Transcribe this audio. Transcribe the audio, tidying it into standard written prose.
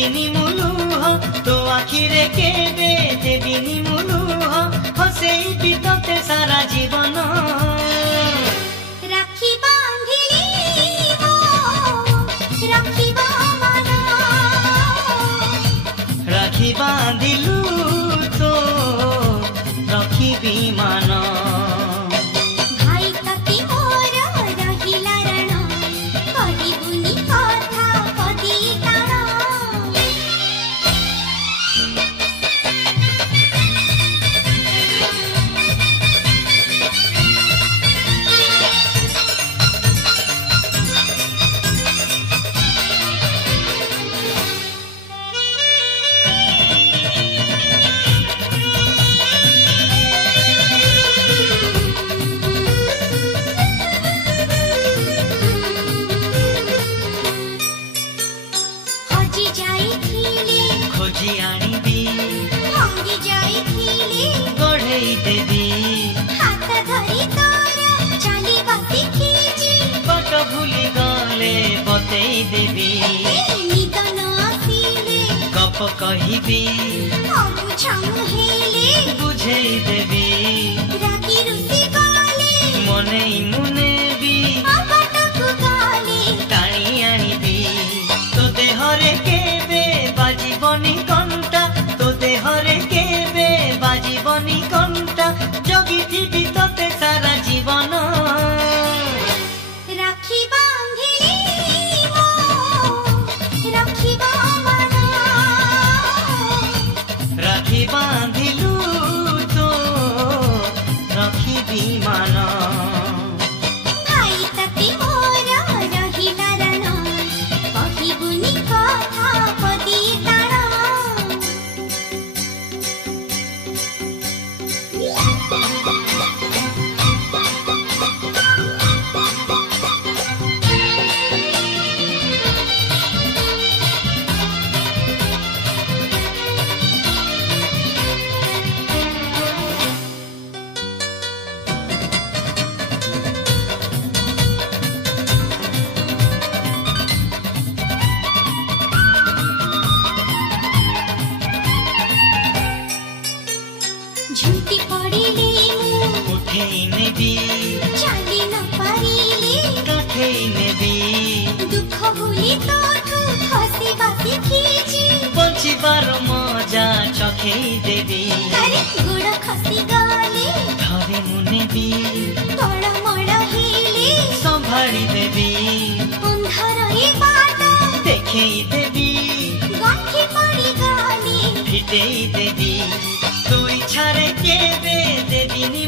देविनी मुलुह तो आखिरे केबे देविनी मुलुह हसेई बितते सारा जीवन राखी बांधिली राखिबा मन राखी बांधिलु तो रखिबी मान भाई तती मोर रहिला रण कहिबुनी कथा पदी ताण हजी जाइथिले खोजी आनिबी भांगी जाइथिले गढ़ेई देवी हाथ धरी तोर चलिबा शिखिछि बाट भूली गले बतेई देवी निदन आसिले गप कहिबी अबुझाउ हेले बुझेई देवी रागी रुसी गले मनेई मुनेबी अबटकु गले टाणी आनिबी तो देहरे केबे बाजिबनी कंटा तो देहरे केबे बाजिबनी कंटा जगिथिबी तते सारा जीवन राखी बांधिली राखिबा मन राखी बांधिलु तो रखिबी मान भाई तती मोर रहिला रण कहिबुनी कथा पदी ताण झुंटी पड़िले मु उठेई नेबी चाली न पारिले काठेई नेबी दुख भूली तोठु हसिबा शिखिछि बंचिबार मजा चखेई देवी अरे गोड़ खसी गले धरे मुनेबी तळमळ हेले संभाळी देवी अंधार ए बाट देखेई देवी गंठी पड़ी गले फिटेई देवी तू इच्छारे केबे देविनी